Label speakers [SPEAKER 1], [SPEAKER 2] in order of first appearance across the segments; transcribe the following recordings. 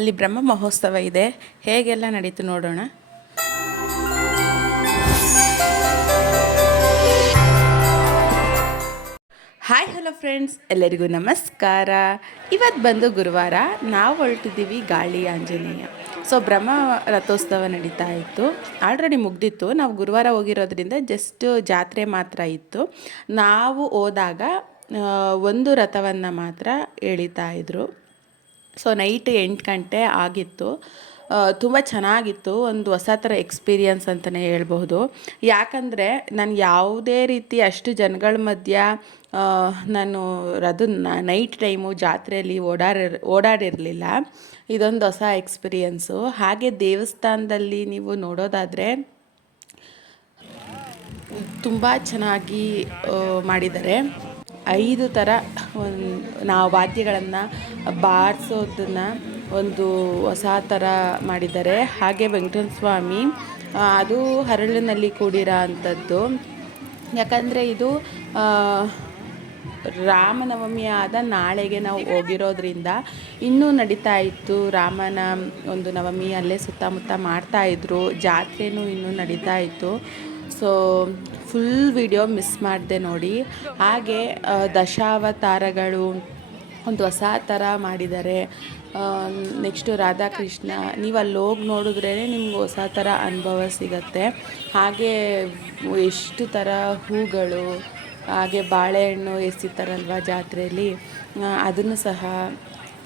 [SPEAKER 1] ಅಲ್ಲಿ ಬ್ರಹ್ಮ ಮಹೋತ್ಸವ ಇದೆ. ಹೇಗೆಲ್ಲ ನಡೀತು ನೋಡೋಣ. ಹಾಯ್ ಹಲೋ ಫ್ರೆಂಡ್ಸ್ ಎಲ್ಲರಿಗೂ ನಮಸ್ಕಾರ. ಇವತ್ತು ಬಂದು ಗುರುವಾರ ನಾವು ಹೊರಟಿದ್ದೀವಿ ಗಾಳಿ ಆಂಜನೇಯ. ಸೊ ಬ್ರಹ್ಮ ರಥೋತ್ಸವ ನಡೀತಾ ಇತ್ತು. ಆಲ್ರೆಡಿ ಮುಗ್ದಿತ್ತು. ನಾವು ಗುರುವಾರ ಹೋಗಿರೋದ್ರಿಂದ ಜಸ್ಟ್ ಜಾತ್ರೆ ಮಾತ್ರ ಇತ್ತು. ನಾವು ಹೋದಾಗ ಒಂದು ರಥವನ್ನು ಮಾತ್ರ ಎಳಿತಾ ಇದ್ರು. ಸೊ ನೈಟ್ ಎಂಟು ಗಂಟೆ ಆಗಿತ್ತು. ತುಂಬ ಚೆನ್ನಾಗಿತ್ತು. ಒಂದು ಹೊಸ ಥರ ಎಕ್ಸ್ಪೀರಿಯನ್ಸ್ ಅಂತಲೇ ಹೇಳ್ಬಹುದು. ಯಾಕಂದರೆ ನಾನು ಯಾವುದೇ ರೀತಿ ಅಷ್ಟು ಜನಗಳ ಮಧ್ಯ ನಾನು ಅದು ನೈಟ್ ಟೈಮು ಜಾತ್ರೆಯಲ್ಲಿ ಓಡಾಡಿ ಓಡಾಡಿರಲಿಲ್ಲ. ಇದೊಂದು ಹೊಸ ಎಕ್ಸ್ಪೀರಿಯನ್ಸು. ಹಾಗೆ ದೇವಸ್ಥಾನದಲ್ಲಿ ನೀವು ನೋಡೋದಾದರೆ ತುಂಬ ಚೆನ್ನಾಗಿ ಮಾಡಿದ್ದಾರೆ. ಐದು ಥರ ಒಂದು ನಾವು ವಾದ್ಯಗಳನ್ನು ಬಾರಿಸೋದನ್ನು ಒಂದು ಹೊಸ ಥರ ಮಾಡಿದ್ದಾರೆ. ಹಾಗೆ ವೆಂಕಟೇಶ್ವರ ಸ್ವಾಮಿ ಅದು ಹರಳಿನಲ್ಲಿ ಕೂಡಿರೋ ಅಂಥದ್ದು. ಯಾಕಂದರೆ ಇದು ರಾಮನವಮಿ ಆದ ನಾಳೆಗೆ ನಾವು ಹೋಗಿರೋದ್ರಿಂದ ಇನ್ನೂ ನಡೀತಾ ಇತ್ತು. ರಾಮನ ಒಂದು ನವಮಿ ಅಲ್ಲೇ ಸುತ್ತಮುತ್ತ ಮಾಡ್ತಾಯಿದ್ರು ಜಾತ್ರೆನೂ ಇನ್ನೂ ನಡೀತಾ ಇತ್ತು. ಸೊ ಫುಲ್ ವಿಡಿಯೋ ಮಿಸ್ ಮಾಡಿದೆ ನೋಡಿ. ಹಾಗೆ ದಶಾವತಾರಗಳು ಒಂದು ಹೊಸ ಥರ ಮಾಡಿದ್ದಾರೆ. ನೆಕ್ಸ್ಟು ರಾಧಾಕೃಷ್ಣ, ನೀವು ಅಲ್ಲಿ ಹೋಗಿ ನೋಡಿದ್ರೇ ನಿಮ್ಗೆ ಹೊಸ ಥರ ಅನುಭವ ಸಿಗತ್ತೆ. ಹಾಗೆ ಎಷ್ಟು ಥರ ಹೂಗಳು, ಹಾಗೆ ಬಾಳೆಹಣ್ಣು ಎಸಿತಾರಲ್ವ ಜಾತ್ರೆಯಲ್ಲಿ ಅದನ್ನು ಸಹ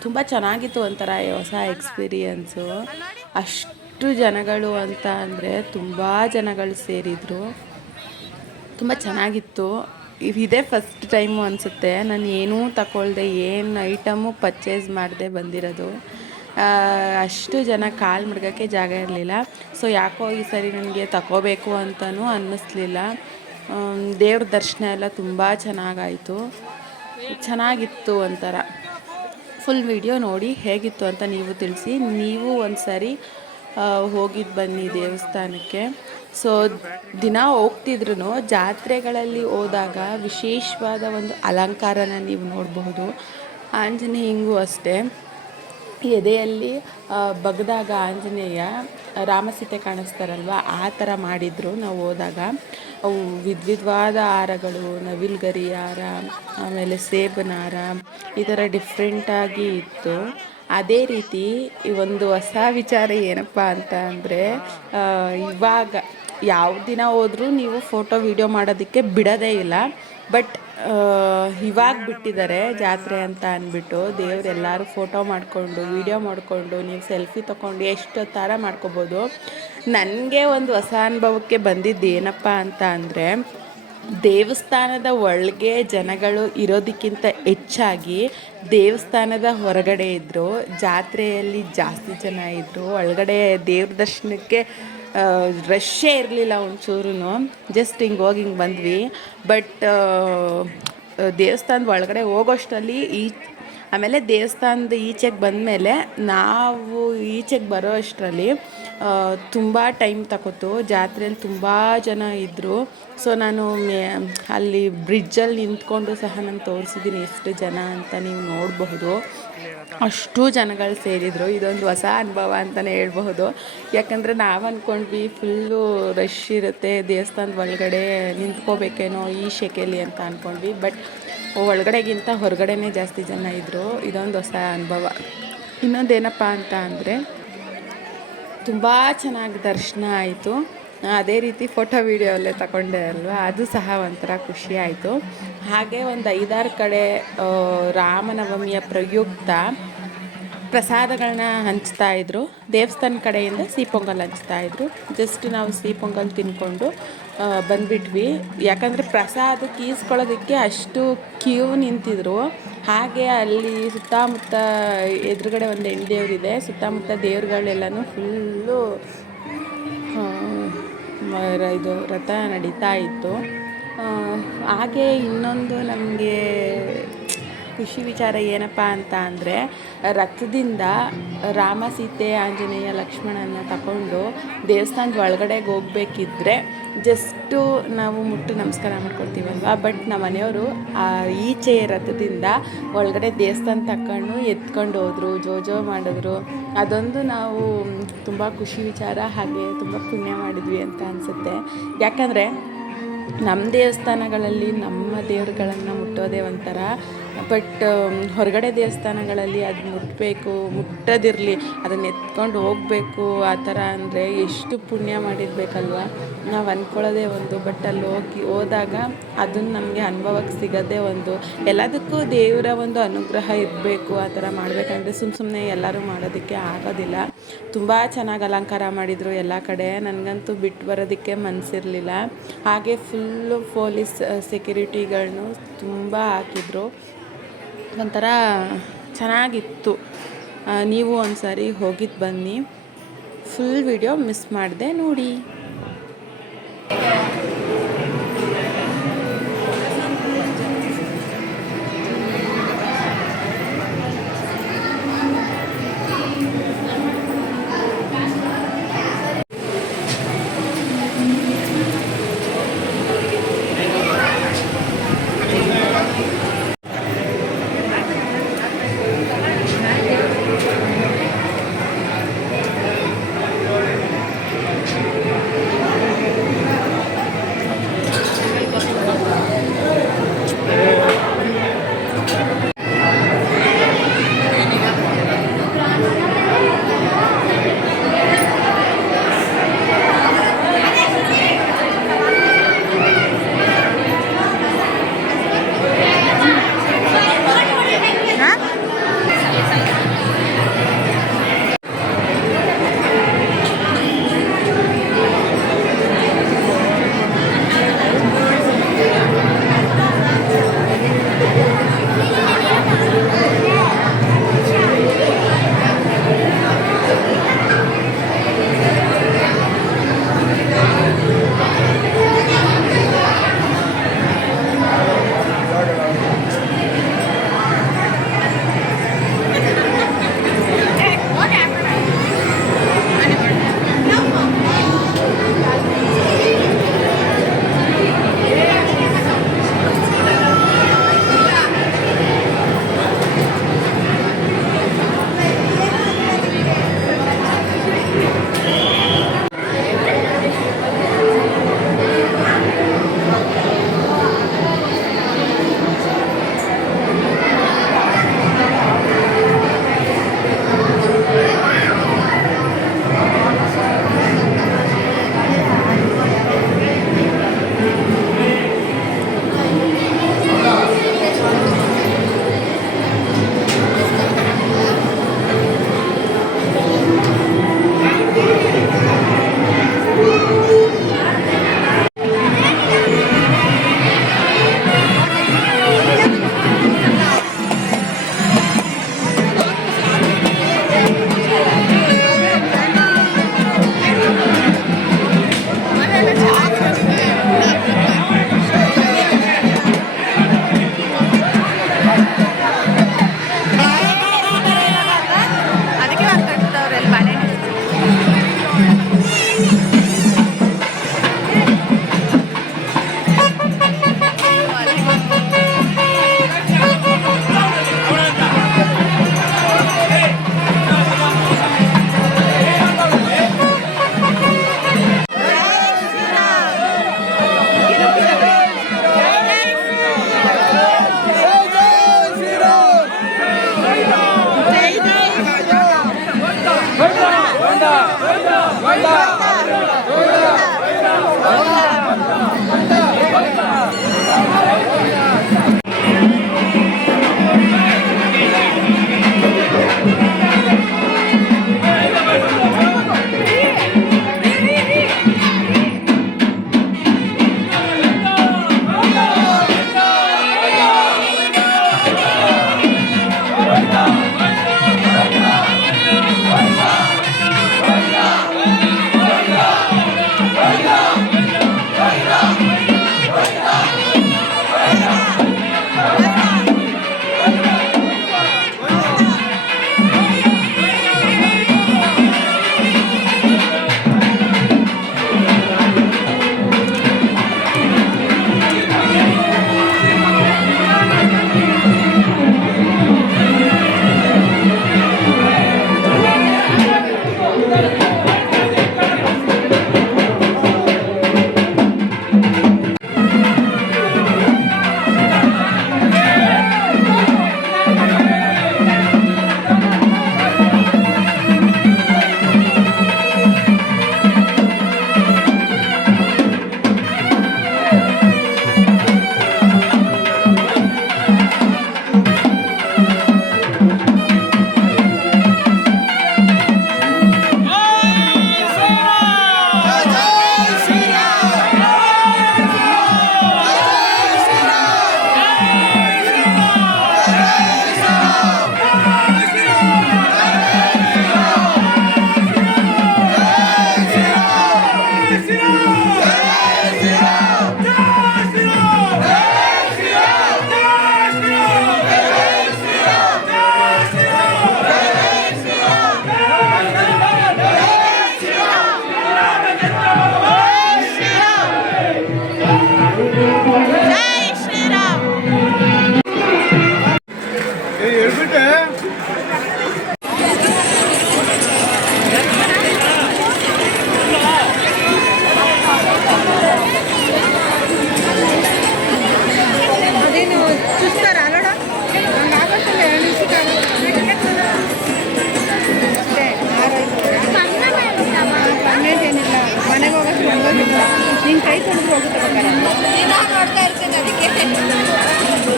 [SPEAKER 1] ತುಂಬ ಚೆನ್ನಾಗಿತ್ತು ಒಂಥರ ಹೊಸ ಎಕ್ಸ್ಪೀರಿಯನ್ಸು ಅಷ್ಟು ಜನಗಳು ಅಂತ ಅಂದರೆ ತುಂಬ ಜನಗಳು ಸೇರಿದರು. ತುಂಬ ಚೆನ್ನಾಗಿತ್ತು. ಇದೇ ಫಸ್ಟ್ ಟೈಮು ಅನಿಸುತ್ತೆ. ನಾನು ಏನೂ ತಗೊಳ್ದೆ ಏನು ಐಟಮು ಪರ್ಚೇಸ್ ಮಾಡದೆ ಬಂದಿರೋದು. ಅಷ್ಟು ಜನ ಕಾಲು ಮಡ್ಗೋಕ್ಕೆ ಜಾಗ ಇರಲಿಲ್ಲ. ಸೊ ಯಾಕೋ ಈ ಸರಿ ನನಗೆ ತಗೋಬೇಕು ಅಂತಲೂ ಅನ್ನಿಸ್ಲಿಲ್ಲ. ದೇವ್ರ ದರ್ಶನ ಎಲ್ಲ ತುಂಬ ಚೆನ್ನಾಗಾಯಿತು. ಚೆನ್ನಾಗಿತ್ತು ಒಂಥರ. ಫುಲ್ ವಿಡಿಯೋ ನೋಡಿ ಹೇಗಿತ್ತು ಅಂತ ನೀವು ತಿಳಿಸಿ. ನೀವು ಒಂದು ಸರಿ ಹೋಗಿದ್ದು ಬನ್ನಿ ದೇವಸ್ಥಾನಕ್ಕೆ. ಸೊ ದಿನ ಹೋಗ್ತಿದ್ರು ಜಾತ್ರೆಗಳಲ್ಲಿ ಹೋದಾಗ ವಿಶೇಷವಾದ ಒಂದು ಅಲಂಕಾರನ ನೀವು ನೋಡಬಹುದು. ಆಂಜನೇಯಂಗೂ ಅಷ್ಟೇ. ಎದೆಯಲ್ಲಿ ಬಗ್ದಾಗ ಆಂಜನೇಯ ರಾಮಸೀತೆ ಕಾಣಿಸ್ತಾರಲ್ವ, ಆ ಥರ ಮಾಡಿದರು ನಾವು ಹೋದಾಗ. ಅವು ವಿಧವಿಧವಾದ ಹಾರಗಳು ನವಿಲ್ಗರಿ ಹಾರ ಆಮೇಲೆ ಸೇಬಿನ ಹಾರ ಈ ಥರ ಡಿಫ್ರೆಂಟಾಗಿ ಇತ್ತು. ಅದೇ ರೀತಿ ಈ ಒಂದು ಹೊಸ ವಿಚಾರ ಏನಪ್ಪ ಅಂತ ಅಂದರೆ ಇವಾಗ ಯಾವ ದಿನ ಹೋದರೂ ನೀವು ಫೋಟೋ, ವೀಡಿಯೋ ಮಾಡೋದಕ್ಕೆ ಬಿಡೋದೇ ಇಲ್ಲ. ಬಟ್ ಇವಾಗ ಬಿಟ್ಟಿದ್ದಾರೆ ಜಾತ್ರೆ ಅಂತ ಅಂದ್ಬಿಟ್ಟು ದೇವರೆಲ್ಲರೂ ಫೋಟೋ ಮಾಡಿಕೊಂಡು, ವೀಡಿಯೋ ಮಾಡಿಕೊಂಡು, ನೀವು ಸೆಲ್ಫಿ ತೊಗೊಂಡು ಎಷ್ಟು ಥರ ಮಾಡ್ಕೋಬೋದು. ನನಗೆ ಒಂದು ಹೊಸ ಅನುಭವಕ್ಕೆ ಬಂದಿದ್ದು ಏನಪ್ಪ ಅಂತ ಅಂದರೆ ದೇವಸ್ಥಾನದ ಒಳಗೆ ಜನಗಳು ಇರೋದಕ್ಕಿಂತ ಹೆಚ್ಚಾಗಿ ದೇವಸ್ಥಾನದ ಹೊರಗಡೆ ಇದ್ದರು ಜಾತ್ರೆಯಲ್ಲಿ ಜಾಸ್ತಿ ಜನ ಇದ್ದರು ಒಳಗಡೆ ದೇವ್ರ ದರ್ಶನಕ್ಕೆ ರಶ್ಶೇ ಇರಲಿಲ್ಲ ಒಂಚೂರು ಜಸ್ಟ್ ಹಿಂಗೆ ಹೋಗಿ ಹಿಂಗೆ ಬಂದ್ವಿ. ಬಟ್ ದೇವಸ್ಥಾನದ ಒಳಗಡೆ ಹೋಗೋಷ್ಟರಲ್ಲಿ ಈ, ಆಮೇಲೆ ದೇವಸ್ಥಾನದ ಈಚೆಗೆ ಬಂದಮೇಲೆ ನಾವು ಈಚೆಗೆ ಬರೋ ಅಷ್ಟರಲ್ಲಿ ತುಂಬ ಟೈಮ್ ತಗೋತು ಜಾತ್ರೆಯಲ್ಲಿ ತುಂಬ ಜನ ಇದ್ದರು ಸೊ ನಾನು ಮೇ, ಅಲ್ಲಿ ಬ್ರಿಡ್ಜಲ್ಲಿ ನಿಂತ್ಕೊಂಡು ಸಹ ನಾನು ತೋರಿಸಿದ್ದೀನಿ ಎಷ್ಟು ಜನ ಅಂತ ನೀವು ನೋಡಬಹುದು. ಅಷ್ಟು ಜನಗಳು ಸೇರಿದರು. ಇದೊಂದು ಹೊಸ ಅನುಭವ ಅಂತಲೇ ಹೇಳ್ಬಹುದು. ಯಾಕಂದರೆ ನಾವು ಅಂದ್ಕೊಂಡ್ವಿ ಫುಲ್ಲು ರಶ್ ಇರುತ್ತೆ, ದೇವಸ್ಥಾನದ ಒಳಗಡೆ ನಿಂತ್ಕೋಬೇಕೇನೋ ಈ ಶೆಕೆಲಿ ಅಂತ ಅಂದ್ಕೊಂಡ್ವಿ ಬಟ್ ಒಳಗಡೆಗಿಂತ ಹೊರಗಡೆನೇ ಜಾಸ್ತಿ ಜನ ಇದ್ದರು ಇದೊಂದು ಹೊಸ ಅನುಭವ. ಇನ್ನೊಂದೇನಪ್ಪ ಅಂತ ಅಂದರೆ ತುಂಬ ಚೆನ್ನಾಗಿ ದರ್ಶನ ಆಯಿತು. ಅದೇ ರೀತಿ ಫೋಟೋ ವೀಡಿಯೋ ಅಲ್ಲೇ ತಗೊಂಡೆ ಅಲ್ವಾ? ಅದು ಸಹ ಒಂಥರ ಖುಷಿ ಆಯಿತು. ಹಾಗೆ ಒಂದು ಐದಾರು ಕಡೆ ರಾಮನವಮಿಯ ಪ್ರಯುಕ್ತ ಪ್ರಸಾದಗಳನ್ನ ಹಂಚ್ತಾ ಇದ್ರು. ದೇವಸ್ಥಾನ ಕಡೆಯಿಂದ ಸಿಹಿ ಪೊಂಗಲ್ ಹಂಚ್ತಾ ಇದ್ರು. ಜಸ್ಟ್ ನಾವು ಸಿಹಿ ಪೊಂಗಲ್ ತಿನ್ಕೊಂಡು ಬಂದ್ಬಿಟ್ವಿ. ಯಾಕಂದರೆ ಪ್ರಸಾದ ಕೀಸ್ಕೊಳ್ಳೋದಕ್ಕೆ ಅಷ್ಟು ಕ್ಯೂ ನಿಂತಿದ್ರು. ಹಾಗೆ ಅಲ್ಲಿ ಸುತ್ತಮುತ್ತ ಎದುರುಗಡೆ ಒಂದು ಹೆಣ್ಣು ದೇವರಿದೆ ಸುತ್ತಮುತ್ತ ದೇವ್ರುಗಳೆಲ್ಲನೂ ಫುಲ್ಲು ಇದು ರಥ ನಡೀತಾ ಇತ್ತು. ಹಾಗೆ ಇನ್ನೊಂದು ನಮಗೆ ಖುಷಿ ವಿಚಾರ ಏನಪ್ಪ ಅಂತ ಅಂದರೆ ರಥದಿಂದ ರಾಮ, ಸೀತೆ, ಆಂಜನೇಯ ಲಕ್ಷ್ಮಣನ ತಗೊಂಡು ದೇವಸ್ಥಾನದ ಒಳಗಡೆಗೆ ಹೋಗ್ಬೇಕಿದ್ರೆ ಜಸ್ಟು ನಾವು ಮುಟ್ಟು ನಮಸ್ಕಾರ ಮಾಡ್ಕೊತೀವಲ್ವ ಬಟ್ ನಮ್ಮ ಮನೆಯವರು ಈಚೆಯ ಈಚೆ ರಥದಿಂದ ಒಳಗಡೆ ದೇವಸ್ಥಾನ ತಕೊಂಡು ಎತ್ಕೊಂಡು ಹೋದರು ಜೋ ಜೋ ಮಾಡಿದ್ರು. ಅದೊಂದು ನಾವು ತುಂಬ ಖುಷಿ ವಿಚಾರ ಹಾಗೆ ತುಂಬ ಪುಣ್ಯ ಮಾಡಿದ್ವಿ ಅಂತ ಅನಿಸುತ್ತೆ. ಯಾಕಂದರೆ ನಮ್ಮ ದೇವಸ್ಥಾನಗಳಲ್ಲಿ ನಮ್ಮ ದೇವರುಗಳನ್ನು ಮುಟ್ಟೋದೇ ಒಂಥರ ಬಟ್ ಹೊರಗಡೆ ದೇವಸ್ಥಾನಗಳಲ್ಲಿ ಅದು ಮುಟ್ಟಬೇಕು ಮುಟ್ಟದಿರಲಿ, ಅದನ್ನು ಎತ್ಕೊಂಡು ಹೋಗಬೇಕು, ಆ ಥರ ಅಂದರೆ ಎಷ್ಟು ಪುಣ್ಯ ಮಾಡಿರಬೇಕಲ್ವ? ನಾವು ಅಂದ್ಕೊಳ್ಳೋದೇ ಒಂದು, ಬಟ್ ಅಲ್ಲಿ ಹೋಗಿ, ಹೋದಾಗ ಅದನ್ನು ನಮಗೆ ಅನುಭವಕ್ಕೆ ಸಿಗೋದೇ ಒಂದು, ಎಲ್ಲದಕ್ಕೂ ದೇವರ ಒಂದು ಅನುಗ್ರಹ ಇರಬೇಕು, ಆ ಥರ ಮಾಡಬೇಕಂದ್ರೆ ಸುಮ್ಮ ಸುಮ್ಮನೆ ಎಲ್ಲರೂ ಮಾಡೋದಕ್ಕೆ ಆಗೋದಿಲ್ಲ. ತುಂಬ ಚೆನ್ನಾಗಿ ಅಲಂಕಾರ ಮಾಡಿದರು ಎಲ್ಲ ಕಡೆ, ನನಗಂತೂ ಬಿಟ್ಟು ಬರೋದಕ್ಕೆ ಮನಸ್ಸಿರಲಿಲ್ಲ ಹಾಗೆ ಫುಲ್ಲು ಪೊಲೀಸ್ ಸೆಕ್ಯೂರಿಟಿಗಳನ್ನೂ ತುಂಬ ಹಾಕಿದ್ರು. ಒಂಥರ ಚೆನ್ನಾಗಿತ್ತು. ನೀವು ಒಂದು ಸಾರಿ ಹೋಗಿದ್ದು ಬನ್ನಿ. ಫುಲ್ ವಿಡಿಯೋ ಮಿಸ್ ಮಾಡಿದೆ ನೋಡಿ.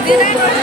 [SPEAKER 2] tiene